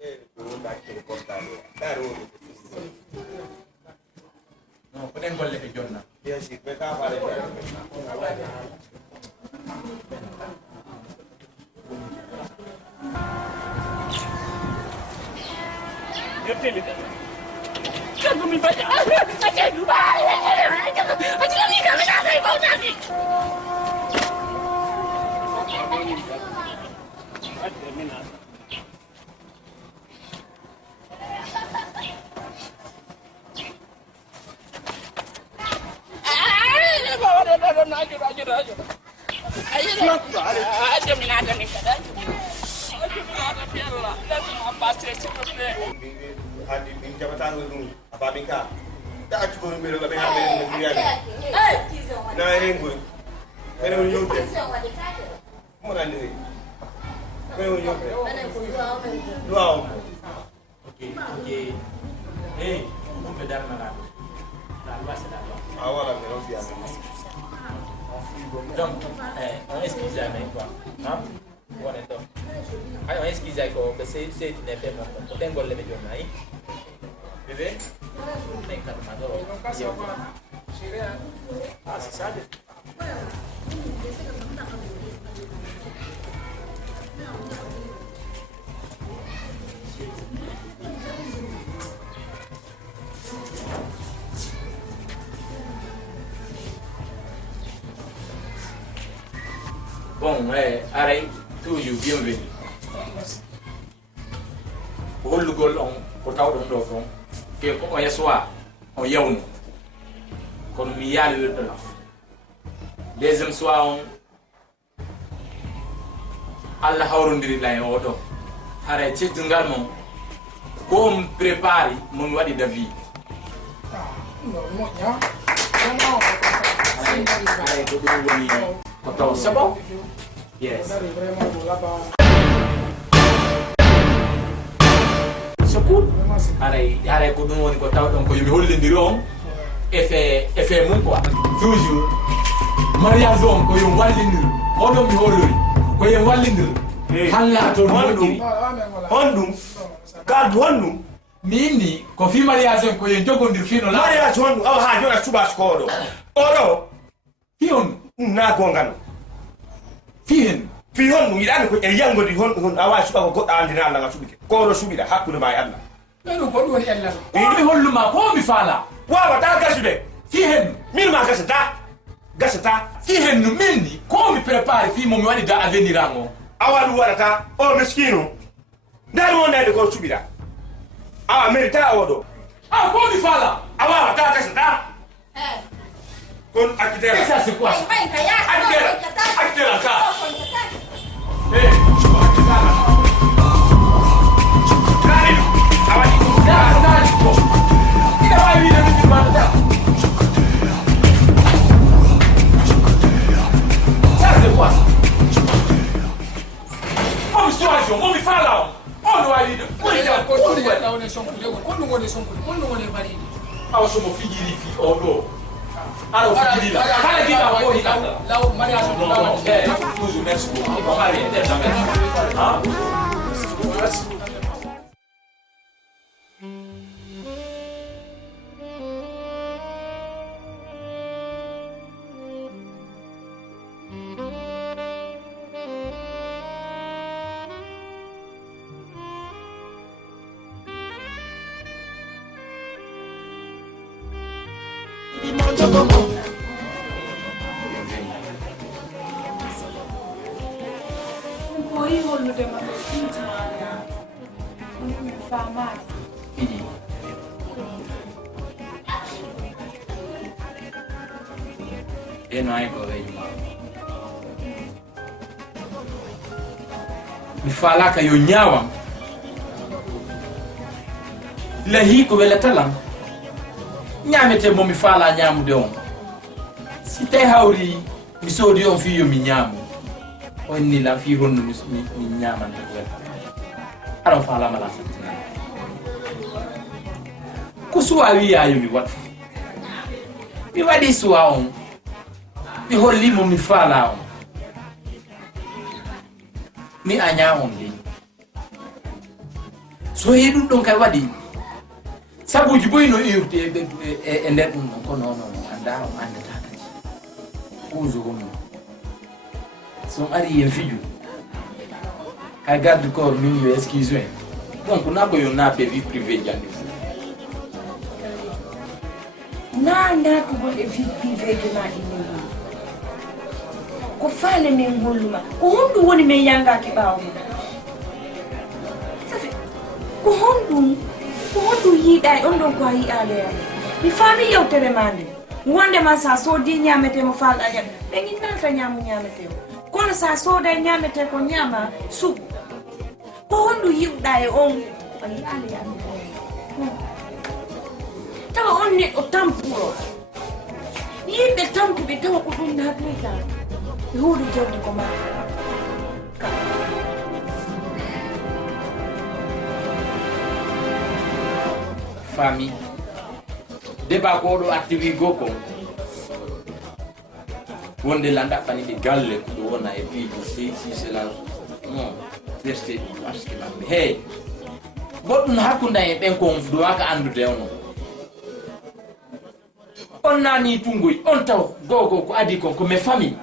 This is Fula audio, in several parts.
No, ponen golle be jonna. Yes, be ka fare. Jangan mi baca. Aja lupa. Aja ni kami nak saya bau nanti. Aja minat ni kada. Aja minat piala. Lalu apa sih sebetulnya? Hadi bin jabatan dulu. Apa bingka? Tak cukup mbere la be ha be ni ya. Na ni ngul. Mere woni yote. Mo na ni. Mere woni yote. Luau. Okay, okay. Hey, on peut dar na. La c'est là. Awala me no fiya. Donc, on excuse avec toi. Hein? On est donc. Alors, on excuse avec toi que c'est une effet mon. On peut golle be jonna aí. Bébé? Nem cada mador. Ah, você sabe? Bon, arrête, toujours bienvenue. Pour le gol, on peut avoir un autre. Que on y soit, on y a un. Comme il y a le de là. Deuxième soir, on. Allah haurundiri la en auto. Arrête, c'est un galmon. Comme prépare mon wadi de vie. C'est bon? Yes. C'est cool. Aray ko dum woni ko taw don ko yumi hollindiri on effet mum quoi toujours mariage on ko yum wallindir o do mi hollori ko yum wallindir halla to Hondum. Ka hondum. mini ko fi mariage on ko yum jogondir fino la Mariage hondum aw ha jona suba ko do. Odo fi on na gongano. fi hen Fi hondum yidani ko e yangodi hon awa suba ko godda andina Allah nga subike. Ko do subida hakkude ma e Allah. Pero ko woni ella ko mi holluma ko mi fala Wawa ta gasude. fi hen Min ma gasata. Gasata. fi hen no mini ko mi prépare fi mo mi wadi da avenir ango Awalu warata o miskino. Ndar mo nade ko subida. Awa merita awodo. ah ko mi fala Awa ta gasata. Kon et akitela. ça c'est quoi akitela ka awa somo fijiri fi odo alors fijiri la kala kita ko hita law mariage do law toujours merci beaucoup on va rien jamais hein Poi hollude ma ɗo ɗinti mi famani eno ay ko weyma mi falaka yo ñaawam lahi ko welatalam ñamete mo mi faala ñamude on si tawi hawri mi soodi on fi yo mi ñaamu on ni la fi honno mi ñamanta ko welata aɗon faalama la sattina ko suwa wiyayo mi wat mi waɗi suwa on mi hollimo mi faala on mi aña on de so heɗum ɗon kay waɗi sabuji boyno iwte e nder ɗum ɗon ko non anda o andata kadi uso homno son ari yen fiju hay garde corps min yo excuse en donc na ko yo naɓe vie privé jandi na natugol e vie privé de ma ɗi nen ko faale nen holluma ko honɗum woni min yangaki ɓawo ko honɗum yiiɗa e on ɗon ko a yi'aleyam mi faami yewtere ma nde wondema sa soodi ñametemo falɗa ñam ɓe ginnata ñamu ñametemo kono sa sooda ñamete ko ñama suɓu ko honɗum yiwɗa e on ko a yi'aleyam tawa on neɗɗo tampuro yimɓe tampuɓe tawa ko ɗum natuyta ɓe huuɗi jewde ko ma famille débat ko ɗo activi goo ko wonde la ɗaɓɓaniɗe galle ko ɗo wona e piijo si c'est la non fierté parce que maɓɓe hey goɗɗum hakkude e ɓen ko on duwaka andude ono on nani tungoy on taw gogo ko adi kon ko mes famille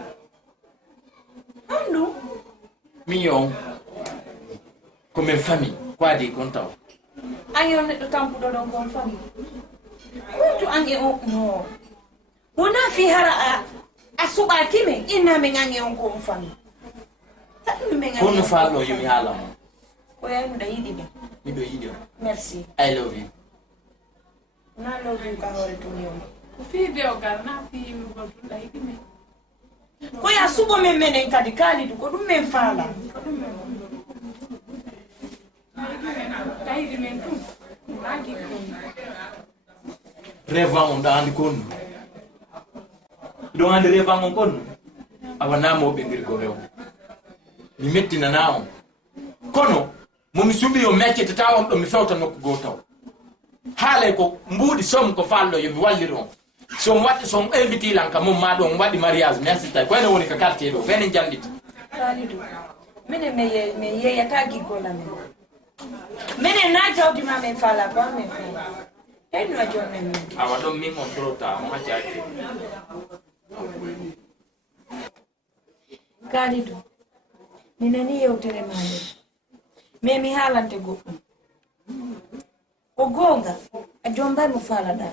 andu min on ko men famille ko adi kon taw an yo neɗɗo tampuɗo ɗon kon famille kuntu an e o no wona fi hara a suɓakime innami an e on ko on famille honno fallo yomi haala mo ko yaymiɗo yiɗi ɓe miɗo yiɗi on merci I love you na love you ka hoore tuniyoma ko fiide o gal na fiyimi goɗɗum ɗayɗi men ko ya suɓo men menen kadi kaalidu ko ɗum men faala ɗayɗi men ɗum magi kon rêvant on ɗo andi konnu ɗo andi rêvant on konnu awa namoɓe mbirgo rew mi mettinana on kono momi suɓi yo meccetata on ɗo mi fewta nokku goo taw haalay ko mbuuɗi somme ko fallo yomi wallir on somi waɗi son invité lan ka mum maɗo on waɗi mariage mi assista koyne woni ko quartier ɗo ɓenen janɗita kaalidu minen mi yeyata giggola men minen na jawdima men faala ko an men faala henno a jonne men awa ɗon min on trop tard on acca acce kaalidu mi nani yewtere ma nde mais mi haalante goɗɗum ko goonga a jombay mo faalaɗa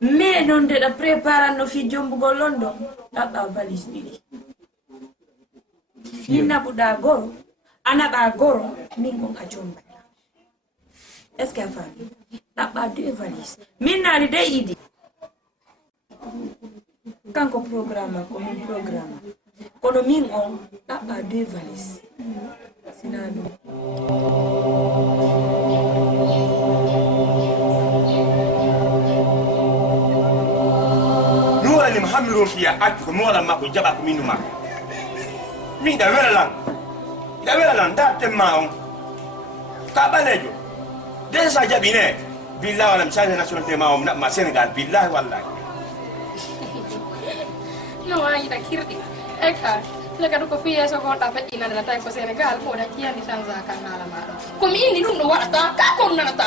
mais noon ndeɗa préparanno fi jombugol London ɗaɓɓa valise ɗiɗi ni naɓuɗa goro a naɓa goro min on a jombayla est ce que a faami ɗaɓɓa 2 valise min naani de idi kanko programme ko min programme kono min on ɗaɓɓa 2 valise sina ɗum nuwani muhammiron fiya accu ko moolan makko jaɓa ko minnu makko min ɗa wela lan da temma on ka ɓalejo dès sa jaɓine billahi wala mi change nationalité ma o mi naɓma sénégal billahi wallahi no wayita kirɗi e ka legadu ko fiye so gonɗa feƴƴinande tawi ko sénégal ko waɗa kiyandi change a kan haala maɗo komi inni ɗum ɗo waɗata ka kon nanata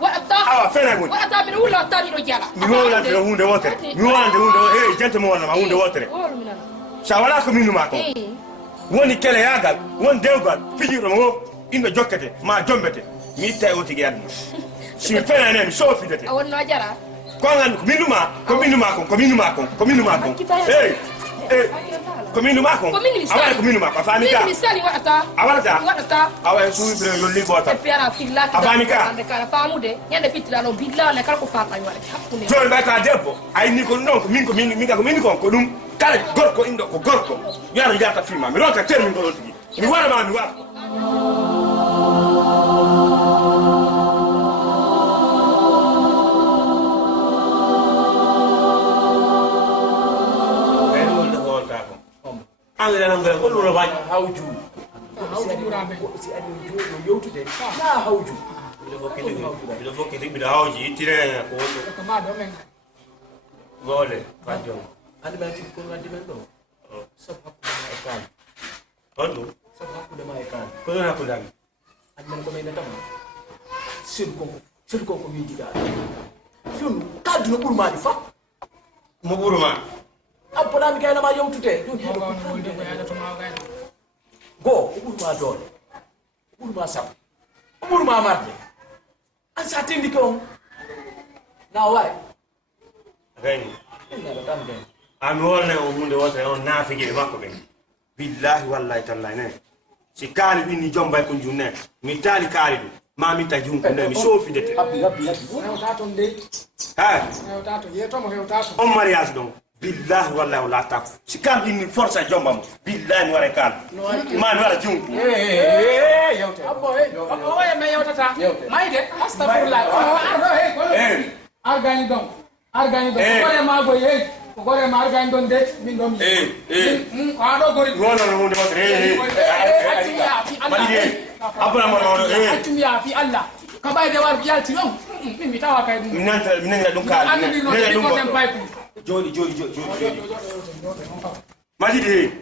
waɗata awa fene mun waɗata mbiɗa wulla watta mbiɗo jala mi wolante hunde wotere mi wolante hunde e jante mo wonnama hunde wotere sa wala ko minnu ma kon woni kele yagal won dewgal fijirɗo mo inɗo jokkete ma jombete mi itta e o tigui aduna simi fenane mi soofidete a wonno jara ko gandu ko minnu ma kon ko minnu ma kon ko minnu ma kon ko minnu ma kon awala ko minnu ma ko a faami ka mi sali waɗata a waɗata awa suuɓire yolli gotal piyara fillaki a faami ka kala famude ñande fittiraɗo billane kala ko faqa waɗa hakkude joni ɓayta debbo ayni ko ɗum ɗon ko min ko min kon ko ɗum kala gorko inɗo ko gorko wiyata jarta filma mi ronta termin ko ɗon tigui mi waɗama mi waɗa anglais ko ɗum no waɗi hawju si adi joɗo yewtude na hawju mbiɗo fokkiti mbiɗo hawji ittire ko wonɗo gole fajjon andi ɓa tigi kono waddi men ɗo sob hakkude ma e kaani on ɗum sob hakkude ma e kaani ko ɗon hakkude ami andi men ko mayne tamma sedu ko wiidi ga fiun kaddu no burmaadi fa mo burma appola mi kayna ma yewtude go burma dole burma sab burma marde an sa tindi ko na way gani ami wolne o hunde wotere on naafigi makko be billahi wallahi tallahi ne si kaali winni jombay ko junne mi taali kaali du ma mi ta junko ne mi sofi dete hewtato nde ha hewtato yetomo hewtato on mariage donc billahi wallahi wala tak si kaali winni force jombam billahi mi wara kaali ma mi wara junko yewte abbo o me yewtata mayde astagfirullah argani donc gore ma go ye gore ma argani don de min dom ko ado gori wala no hunde wotere abura mo atumiya fi Allah ka bayde war fi yalti non mi tawa kay dum minanga dum kaal minanga dum jodi majidi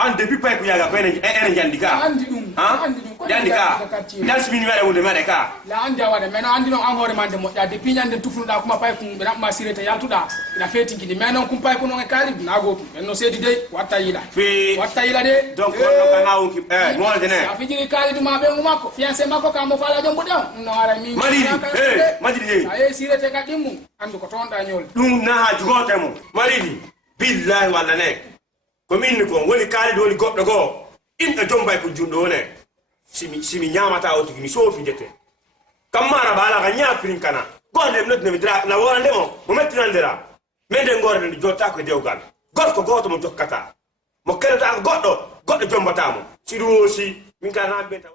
an depuis pay ko yaga ko enen jandi ka andi dum jandi ka das min wala wonde made ka la andi wade men andi non angore mande mo ya depuis nyande tufnuda kuma pay ko be ma sirete yaltuda ina feti gidi men non kum pay ko non e kali na go men no sedi de watta yila de donc on ka ngaw ki mo de ne afi jiri kali duma be mo makko fiancé makko ka mo fala jombo dem no ara mi majidi ay sirete ka dimmu andu ko tonda nyol dum na ha jugote mo maridi billahi wala ne ko min ko woni kaali woni goddo go inda jombay ko jundo ne simi nyamata o tigi mi sofi jete kamara bala ga nyafrin kana gonde nodne mi dra la wonde mo metti nandira mende ngorde ndi jotta ko dewgal gorko goto mo jokkata mo kelata goddo jombata mo si duosi min kana beta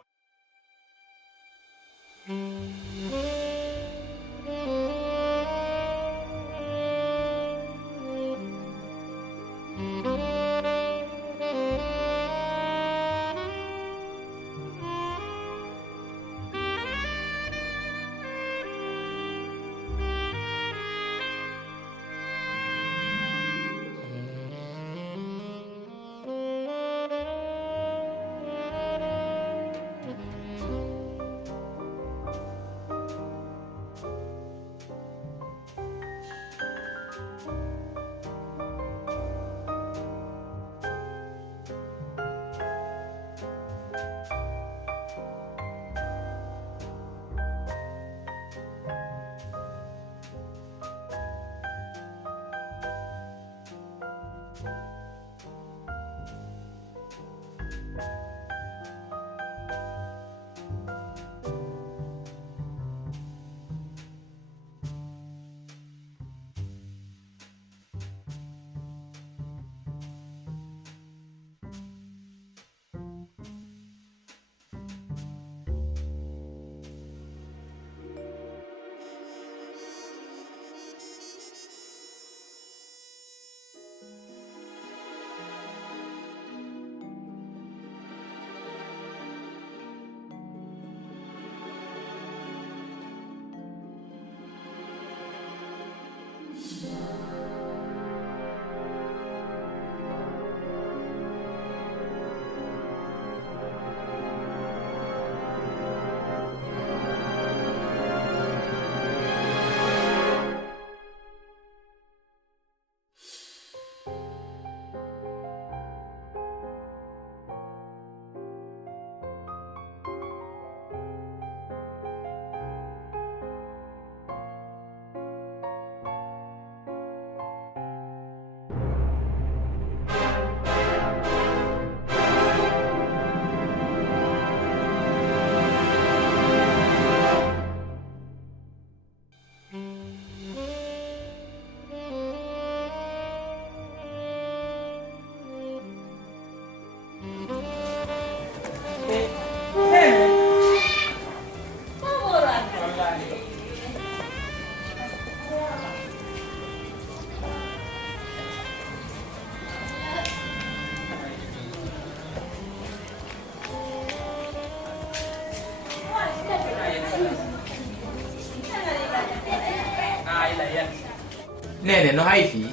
Nene no haifi.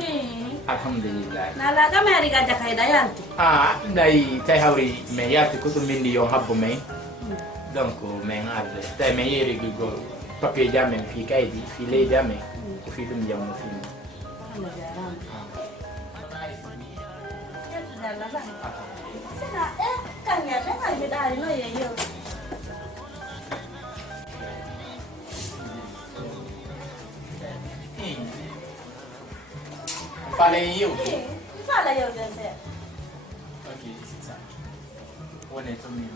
Alhamdulillah. Nala ka me ari gaja kai dayanti. Ndai tai hauri me yati kutu mindi yo habbo me. donc men arde tay men yeri gigo papier jamen fi kaydi fi ley jamen ko fi dum jamu fi Fala eu. Fala eu, José. Ok, c'est ça. On est tombé.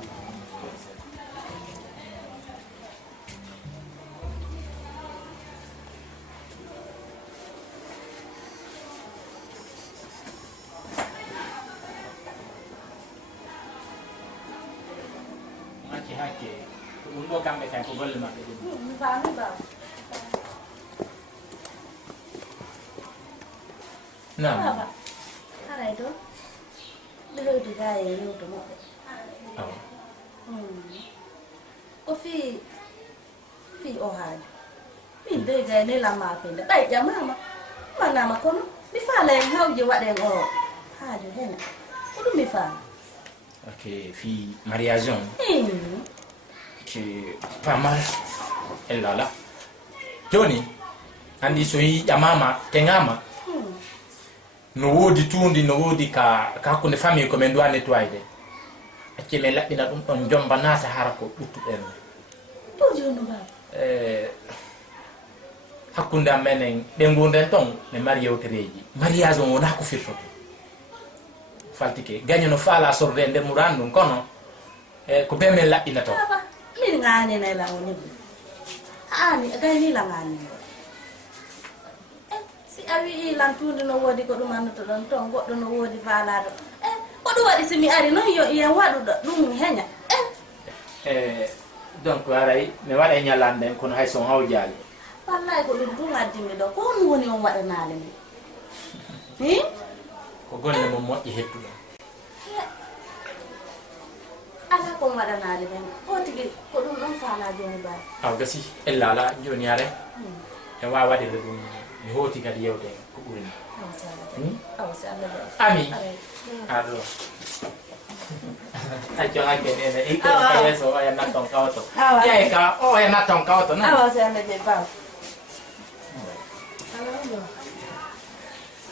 Hake. Undo kambe kai ko golle mabbe. Ba. Naam. Ara itu. Dulu juga ya itu mo. Oh. Kofi fi ohad. Min de ga ne la ma pe da. Dai jama ma. Mana ma kono. Mi fa le hau je wa de ngo. Ha de hen. Ko dum mi fa. Ok, fi mariage on. Che pas mal. Elle là. Johnny. Andi so yi jamama tengama. No wodi tundi no wodi ka kunde famille ko men doit nettoyer. Acce men labbina dum don jomba nata harako duttu en. To jono ba. Hakkunde amenen be ngonden ton me mari yewtereji. Mariage on wona ko firtoto. Faltike gagno no fala sorde nder murandum kono ko be men labbina to. Min ngani na la woni. Ani gani la ngani. Si awi ilan tunde no wodi ko dum an to don ton goddo no wodi fala do. Ko dum wadi simi ari non yo yen wadu dum henya. Donc waray me wada nyalande kono hay son hawjaali. Wallahi ko dum dum addi mi do ko on woni on wada naale mi. Ko golle mo moƴƴi hettuɗo. Ala ko wada naale ben. Ko tigi ko dum don fala joni ba. Aw gasi ella ala joni are. E wa wadi dum mi hoti kadi yewde ko ɓuri ami allo ajo hake nene iko kayeso o yana ton kawto ya ka o yana ton kawto na awa se ande je ba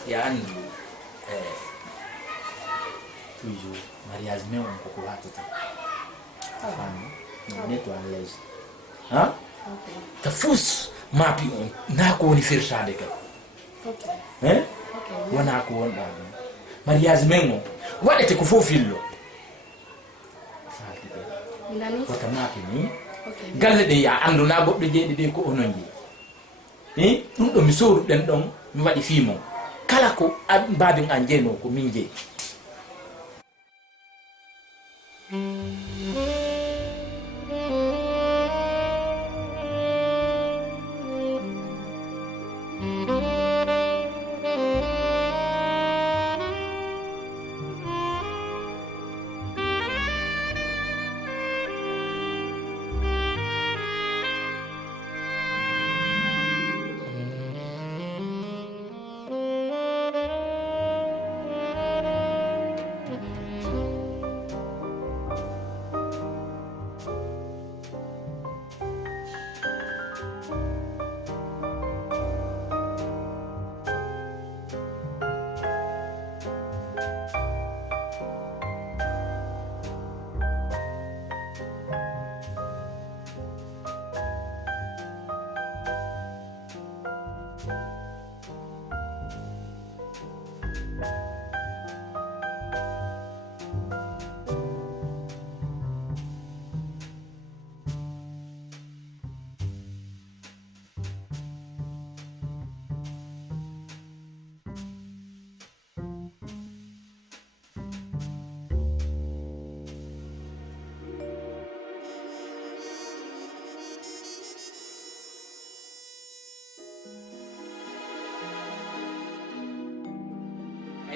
ya ani toujours mariage mais on ko wato ta fami ne to an lej ha ta fus mapi on na ko woni firsade ka wana ko wonda mariage mengo wadete ko fofillo Minani? ko tamati ni galle de ya andu na goddo jeedi de ko onon ji dum do mi soru den don mi wadi fimo kala ko babin an jeno ko min je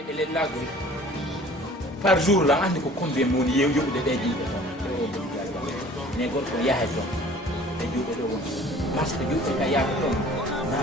ele lagu par jour la andi ko combien moni yobude de di ne gorko yahay to e juuɓe do won masque juuɓe ka yaha to na